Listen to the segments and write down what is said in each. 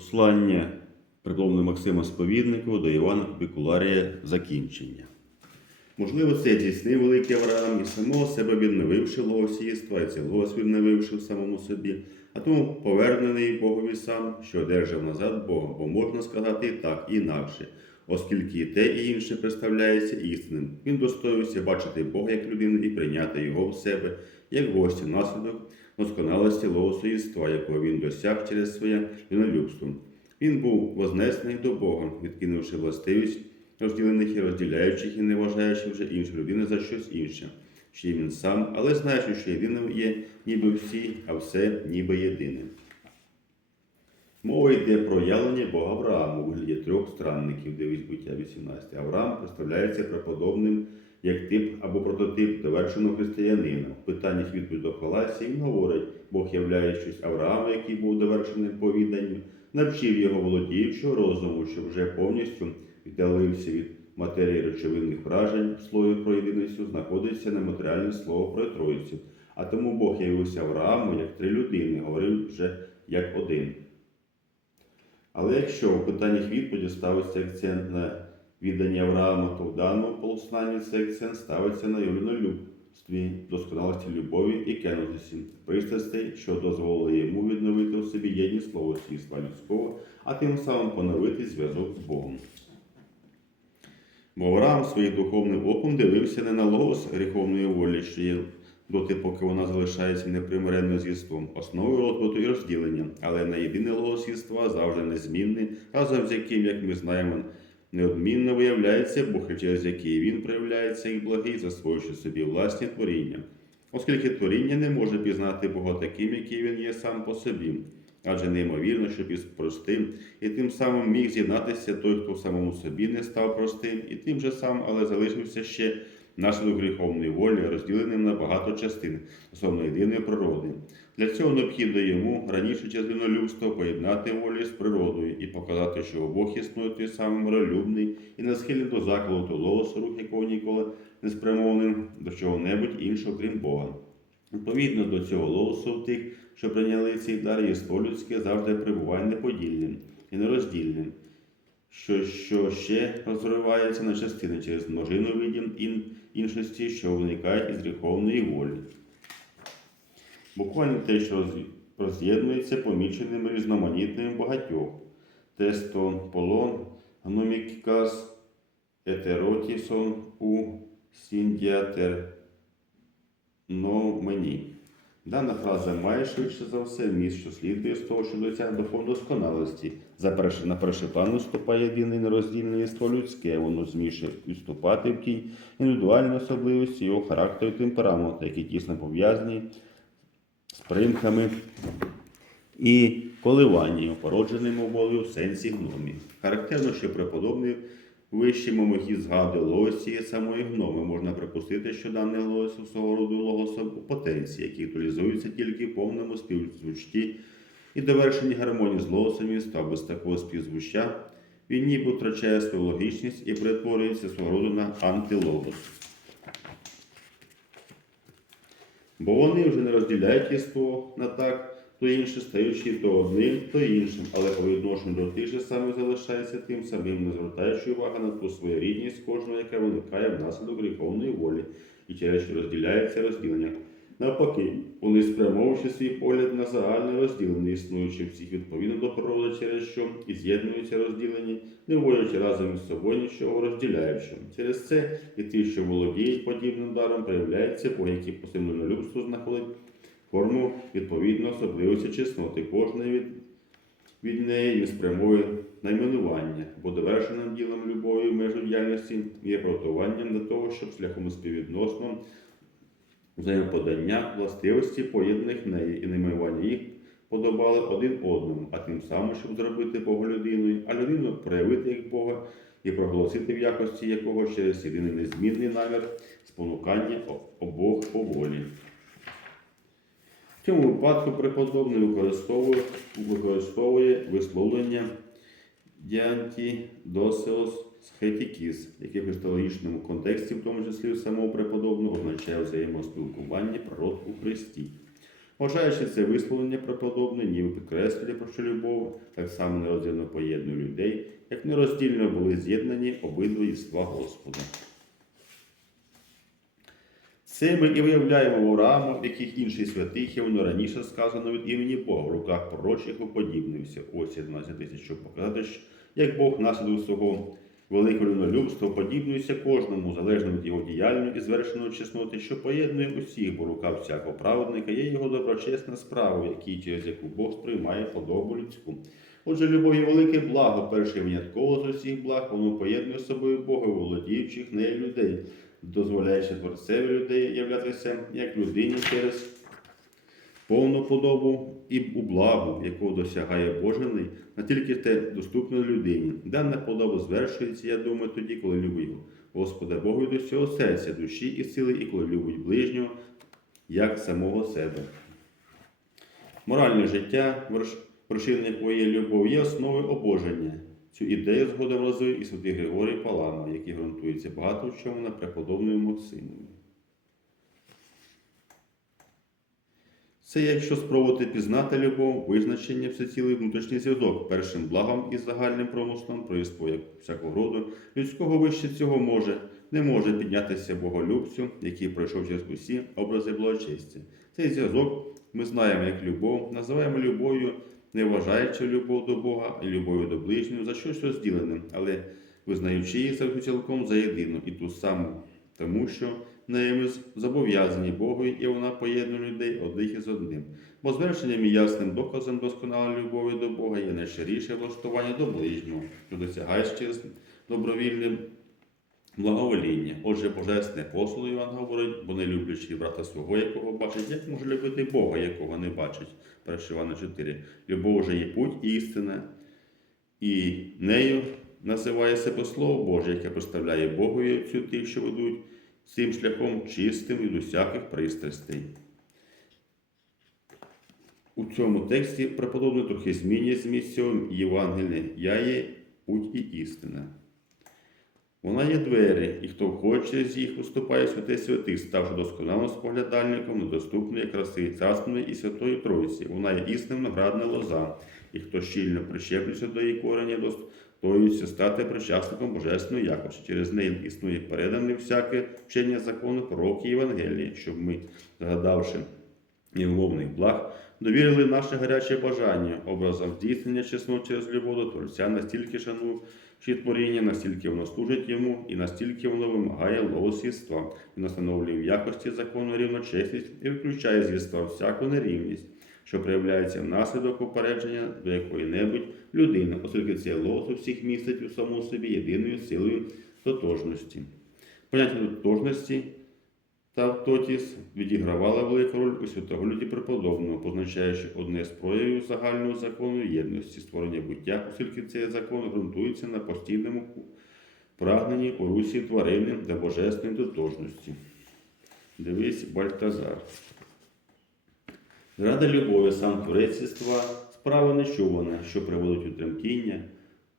Послання преподобного Максима Сповідникова до Івана Капікуларія закінчення. Можливо, це здійснив великий Авраам і самого себе відновивши логосійства, і це логос відновивши в самому собі, а тому повернений Богові сам, що одержав назад Бога, бо можна сказати і так, і інакше, оскільки і те, і інше представляється істинним. Він достоївся бачити Бога як людину і прийняти його в себе, як гостя наслідок досконалості логосоїства, якого він досяг через своє людолюбство. Він був вознесений до Бога, відкинувши властивість розділених і розділяючих і не вважаючи вже іншу людину за щось інше, що є він сам, але знаючи, що єдиним є ніби всі, а все ніби єдине. Мова йде про явлення Бога Аврааму у вигляді трьох странників, дивись буття 18. Авраам представляється преподобним як тип або прототип довершеного християнина. В питаннях відповідь Халасі він говорить, Бог являє щось Авраама, який був довершеним по відданню, навчив його володіючого розуму, що вже повністю віддалився від матерії речовинних вражень в слові про єдиницю, знаходиться нематеріальне слово про Тройцю. А тому Бог явився Аврааму як три людини, говорив вже як один. Але якщо у питаннях відповіді ставиться акцент на відданні Авраама, то в даному цей акцент ставиться на юринолюбстві, досконалості любові і кенозисі, пристрастей, що дозволили йому відновити у собі єдність словосвійства людського, а тим самим поновити зв'язок з Богом. Бо Авраам своїм духовним оком дивився не на логос гріховної волі, що є доти, поки вона залишається непримиренною з основою розбуту і розділення, але на єдине логос єства завжди незмінний, разом з яким, як ми знаємо, неодмінно виявляється Бог, через який він проявляється і благий, засвоюючи собі власні творіння. Оскільки творіння не може пізнати Бога таким, який він є сам по собі, адже неймовірно, щоб із простим, і тим самим міг з'єднатися той, хто самому собі не став простим, і тим же сам, але залишився ще наслідок гріховної волі, розділеним на багато частин стосовно єдиної природи. Для цього необхідно йому раніше через людство поєднати волі з природою і показати, що Бог існує той самий миролюбний і не схильний до закладу до рух якого ніколи не спрямований до чого-небудь іншого, крім Бога. Відповідно до цього лосу в тих, що прийняли цей дар, єство людське завжди перебуває неподільним і нероздільним, що, що ще розривається на частини через множину видів іншості, що виникають із гріховної волі. Буквально те, що роз'єднується поміченим різноманітним багатьох. Тесто, полон, гномікас, етеротісон у сіндіатер но. Дана фраза має швидше за все міст, що слідує з того, що досяг духовної досконалості. За перше, на перший план виступає єдине нероздільне єство людське, воно змішує відступати в тій індивідуальній особливості його характеру і темпераменту, які тісно пов'язані з примками і коливанням, породженими волею в сенсі гномі. Характерно, що преподобний вищий мимохід згадує логос цієї самої гноми. Можна припустити, що даний логос свого роду логосом у потенції, які актуалізуються тільки в повному співзвучті і довершенні гармонії з логосом міста без такого співзвуччя. Він ніби втрачає свою логічність і перетворюється свого роду на антилогос. Бо вони вже не розділяють єство на так, то інше, стаючи то одним, то іншим, але по відношенню до тих же самих залишається тим самим, не звертаючи уваги на ту своєрідність кожного, яка виникає внаслідок гріховної волі, і через що розділяється розділення. Навпаки, вони спрямовуючи свій погляд на загальне розділення, існуючи всіх відповідно до природи, через що і з'єднуються розділені, не вводячи разом із собою нічого розділяючого. Через це і ті, що володіють подібним даром, проявляється Бог, який по своєму любству знаходить форму відповідно особливості чесноти кожної від, від неї і спрямує найменування, бо довершеним ділом любові межу діяльності є приготуванням до того, щоб шляхом співвідносно взаємоподання властивості поєднаних неї і найменування їх подобали один одному, а тим самим, щоб зробити Бога людиною, а людину проявити як Бога і проголосити в якості якого через єдиний незмінний намір спонукання обох по волі. В цьому випадку преподобний використовує, використовує висловлення діантідосеос схетікіс, яке в христологічному контексті, в тому числі в самого преподобного, означає взаємоспілкування природ у Христі. Вважаючи це висловлення преподобне, ніби підкреслює про що любов, так само нероздільно поєднує людей, як нероздільно були з'єднані обидва єства Господа. Це ми і виявляємо в Аврааму, в яких інших святих є воно раніше сказано від імені Бога, в руках пророчих уподібнився. Ось 11 тисяч, щоб показати, як Бог наслідок свого великого людолюбства подібнується кожному, залежно від його діяльної і звершеної чесноти, що поєднує усіх, бо рука всякого праведника є його доброчесна справа, який через яку Бог сприймає подобу людську. Отже, любов є велике благо, перше винятково з усіх благ, воно поєднує з собою Бога, володіючих нею людей, дозволяючи творцеві людей являтися як людині через повну подобу і у благу, якого досягає Божений, не тільки те доступне людині. Дана подоба звершується, я думаю, тоді, коли любить Господа Бога від усього серця, душі і сили, і коли любить ближнього, як самого себе. Моральне життя, верш- вершиною якої любов, є основою обоження. Цю ідею згодом розвив і святий Григорій Палама, який ґрунтується багато в чому на преподобною Максимові. Це якщо спробувати пізнати любов, визначення всецілий внутрішній зв'язок першим благом і загальним промислом проїзд як всякого роду людського вище цього може, не може піднятися боголюбцю, який пройшов через усі образи благочестя. Цей зв'язок ми знаємо як любов, називаємо любов'ю, не вважаючи любов до Бога і любов'ю до ближнього за щось розділеним, але визнаючи її завжди цілком за єдину і ту саму, тому що нею ми зобов'язані Богу, і вона поєднує людей одних із одним. Бо звершенням і ясним доказом досконалої любові до Бога є найщиріше влаштування до ближнього, що досягаєш через добровільне благовоління. Отже, божественне послу Іван говорить, бо не люблячи брата свого, якого бачить, як може любити Бога, якого не бачить. 1 Івана 4. Любов же є путь істина, і нею називає себе Слово Боже, яке представляє Богові Отцю тих, що ведуть цим шляхом чистим від усяких пристрастей. У цьому тексті преподобний трохи змінює зміст цього Євангелія. Я є путь і істина. Вона є двері, і хто хоче з їх уступає святе святих, ставши досконалим споглядальником недоступної краси царственної і святої Тройці. Вона є істинна вградна лоза, і хто щільно прищеплюється до її корення, достоюється стати причасником божественної якості. Через неї існує передане всяке вчення закону пророки Євангелії, щоб ми, згадавши невмовних благ, довірили наше гаряче бажання образом здійснення чесноти через любов до Творця, настільки шану творіння, настільки воно служить йому, і настільки воно вимагає ловосвідства, і настановлює в якості закону рівночесність і виключає з всяку нерівність, що проявляється внаслідок упередження до якої-небудь людини, оскільки це лос у всіх містить у самому собі єдиною силою тотожності. Поняття тотожності та тотіс відігравала велику роль у святогляді преподобного, позначаючи одне з проявів загального закону єдності створення буття, оскільки цей закон ґрунтується на постійному прагненні у русі тварини та божественної тотожності. Дивись, Бальтазар. Зрада любові сам творець справа нечувана, що приводить у тремтіння,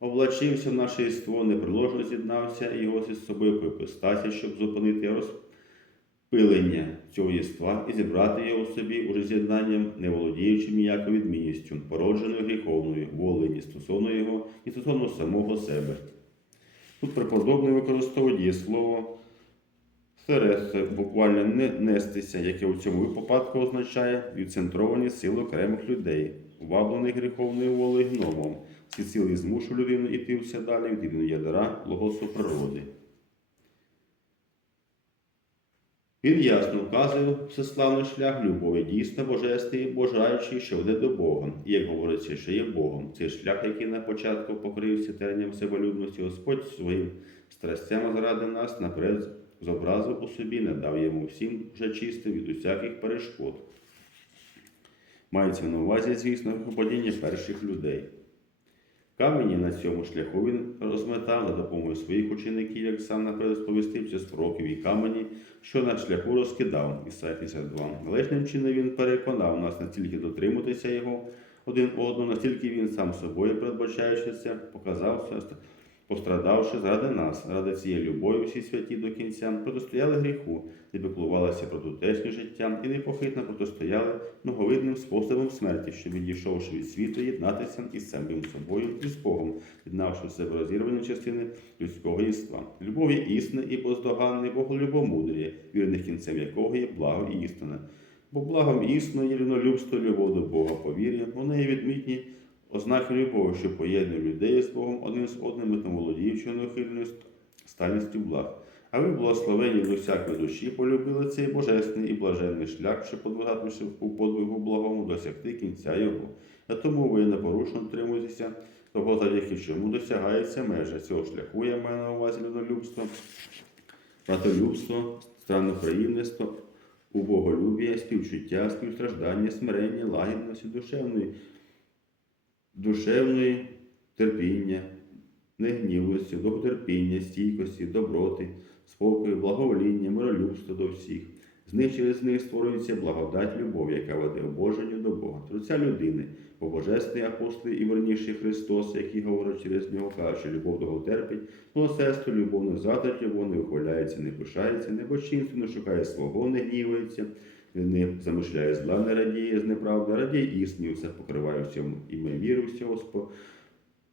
облачився в наше єство, неприложно з'єднався його зі собою припистася, щоб зупинити розпилення цього єства і зібрати його собі уже з'єднанням, не володіючи ніякою відмінністю, породженою гріховною волені стосовно його і стосовно самого себе. Тут преподобний використовує дієслово Стереси, буквально не нестися, яке у цьому випадку означає відцентровані сили окремих людей, уваблених гріховною волею гномом. Ці сили змушують людину йти все далі від єдиного ядра логосу природи. Він ясно вказує всеславний шлях любові, дійсно божественний, бажаючий, що веде до Бога. І як говориться, що є Богом. Цей шлях, який на початку покрився теренням себолюбності, Господь своїм страстям заради нас наперед зобразив у собі, не дав йому всім вже чисто від усяких перешкод. Мається на увазі, звісно, випадіння перших людей. Камені на цьому шляху він розметав за допомогою своїх учеників, як сам наперед сповістив з пророків і камені, що на шляху розкидав Ісая 52. Належним чином він переконав нас настільки дотримуватися його один одного, настільки він сам собою, передбачаючи це, показався пострадавши заради нас, ради цієї любові всі святі до кінця, протистояли гріху, не піклувалися про тутешнє життя і непохитно протистояли многовидним способом смерті, що відійшовши від світу, єднатися із самим собою і з Богом, єднавши в себе розірвані частини людського єства. Любові існе і бездоганне Боголюбомудріє, вірних кінцем якого є благо і істина. Бо благом існо є рівнолюбство, любов до Бога повір'я, вони є відмітні ознаки любові, що поєднує людей з Богом один з одним тому володіючи неухильною сталістю благ. А ви, благословені до всякої душі, полюбили цей божественний і блаженний шлях, що подвигатися у подвигу благому досягти кінця його. А тому ви непорушно тримуєтеся того, завдяки чому досягається межа цього шляху, я маю на увазі людолюбство, братолюбство, странноприємництво, убоголюбія, співчуття, співстраждання, смирення, лагідності, душевної, душевної терпіння, негнівності, довготерпіння, стійкості, доброти, спокою, благовоління, миролюбства до всіх. З них через них створюється благодать любов, яка веде обоженню до Бога, Творця людини, бо Божественний апостол і верніший Христос, який говорить через нього, каже, що любов довго терпить, милосердство, любов не затратить, любов не вихваляється, не пишається, небочинство, не шукає свого, не гнівається, не замишляє зла, не радіє з неправди, радіє істині, все покриває всьому ім'я віри, всього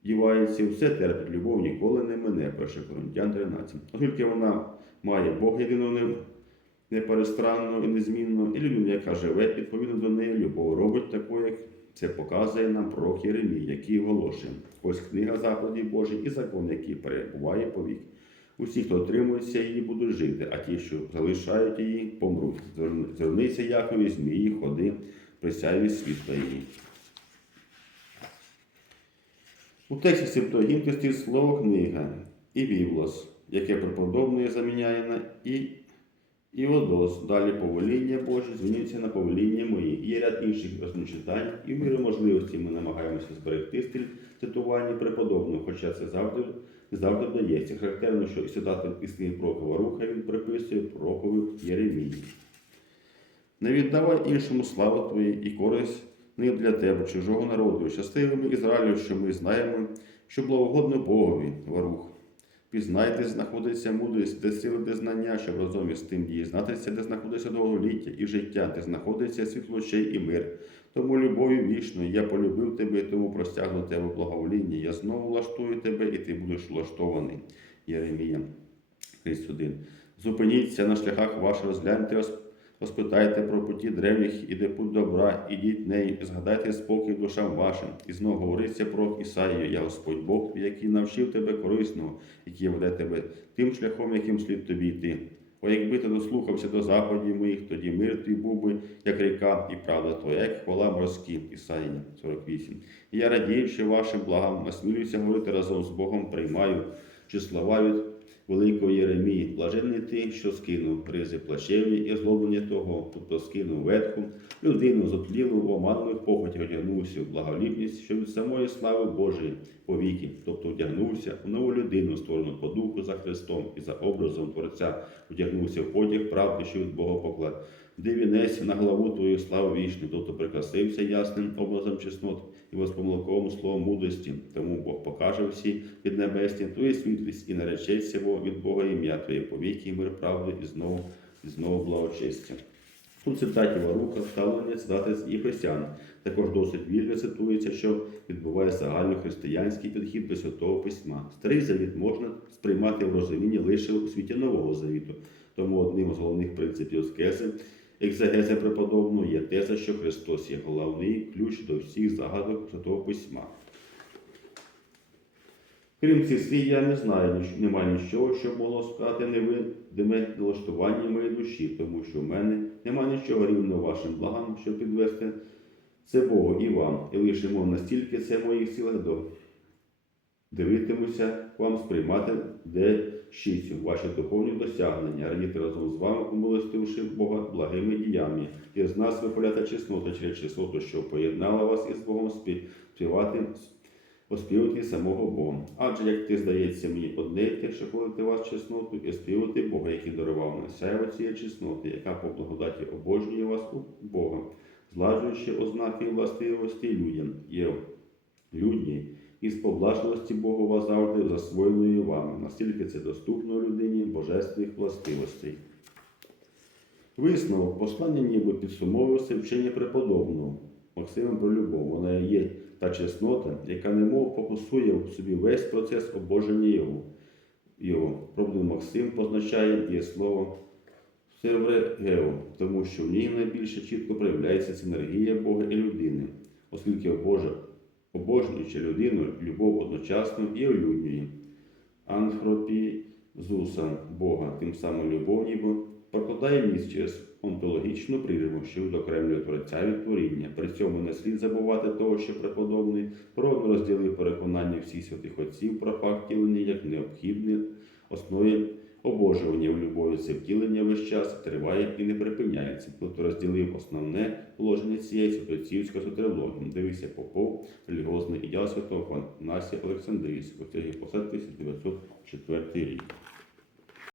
сподівається, все терпить, любов ніколи не мине. 1 Коринтян 13. Оскільки вона має Бога єдиного не- неперестранного і незмінного, і людина, яка живе відповідно до неї, любов робить такою, як це показує нам пророк Єремій, який оголошує. Ось книга заповідей Божих і закон, який перебуває по вік. Усі, хто отримується її, будуть жити, а ті, що залишають її, помруть. Зверни- Звернися Якові, змії, ходи, присяй світла її. У тексті Септуагінти стоїть слово книга і Біблос, яке преподобне заміняє на і Іодос. Далі повеління Боже змінюється на повеління мої. І є ряд інших розночитань, і в міру можливості ми намагаємося зберегти стиль цитування преподобного, хоча це завжди завжди вдається. Характерно, що і цитати із книги Прокова Руха він приписує Прокові Єремії. Не віддавай іншому славу Твої і користь не для тебе, чужого народу, щасливими Ізраїлю, що ми знаємо, що благогодно Богові, Варух. Пізнайте, знаходиться мудрість, де сили, де знання, щоб разом із тим дізнатися, де знаходиться довголіття і життя, де знаходиться світло очей і мир. Тому любов'ю вічною я полюбив тебе, тому простягну тебе благовоління. Я знову влаштую тебе, і ти будеш влаштований. Єремія 31. Зупиніться на шляхах ваших, розгляньте, розп- розпитайте про путі древніх, іде путь добра, ідіть нею, згадайте спокій душам вашим. І знову говориться про Ісаїю, я Господь Бог, який навчив тебе корисного, який веде тебе тим шляхом, яким слід тобі йти. О, якби ти дослухався до заходів моїх, тоді мир твій був би, як ріка, і правда твоя, як хвала морські. Ісаїя 48. І я радіючи вашим благам, насмілююся говорити разом з Богом, приймаю чи слова від великого Єремії, блаженний ти, що скинув призи плачевні і злоблення того, тобто скинув ветху, людину зотлілу в оманливих похотях одягнувся в благоліпність, що від самої слави Божої повіки, тобто вдягнувся в нову людину, створену по духу за Христом і за образом Творця, вдягнувся в потяг правди, що від Бога поклад. Де на главу твою славу вічну, тобто прикрасився ясним образом чеснот і безпомилковим словом мудрості. Тому Бог покаже всі від небесні твою світлість і наречеться Від Бога ім'я Твоє повіки, мир правди і знову, і знову благочестя. У цитаті Варука вставлення цитати з Єфесян. Також досить вільно цитується, що відбуває загальнохристиянський підхід до Святого Письма. Старий завіт можна сприймати в розумінні лише у світі Нового Завіту. Тому одним з головних принципів скези екзегези преподобного є теза, що Христос є головний ключ до всіх загадок Святого Письма. Крім цих слів, я не знаю, немає нічого, що могло сказати невидиме налаштування моєї душі, тому що в мене немає нічого рівного вашим благам, щоб підвести це Богу і вам, і лише мов настільки це моїх силах до дивитимуся вам сприймати де щицю, ваші духовні досягнення, радіти разом з вами, помилостивши Бога благими діями, і з нас випаляти чеснота через чесноту, що поєднала вас із Богом спів- співати оспівати самого Бога. Адже як ти здається мені те, що хвалити вас чесноту, і співати Бога, який дарував нам сяйво цієї чесноти, яка по благодаті обожнює вас у Бога, зладжуючи ознаки властивості людям, є людні із поблажливості Богова завжди засвоєною вами, настільки це доступно людині божественних властивостей. Висновок послання ніби підсумовується вчення преподобного Максима про любов. Вона є та чеснота, яка немов фокусує в собі весь процес обоження його. його. Проблем Максим позначає є слово серврегео, тому що в ній найбільше чітко проявляється синергія Бога і людини, оскільки Боже, обожнюючи людину, любов одночасно і олюднює. Анхропізуса Бога, тим самим любов прокладає міст через онтологічну прірву, що відокремлює Творця від творіння. При цьому не слід забувати того, що преподобний природно розділив переконання всіх святих отців про факт втілення як необхідне основі обожування в любові. Це втілення весь час триває і не припиняється. Тобто розділив основне положення цієї святоцівської сотерології. Дивися Попов, релігіозний ідеал святого Панасія Олександрійського. Це посад 1904 рік.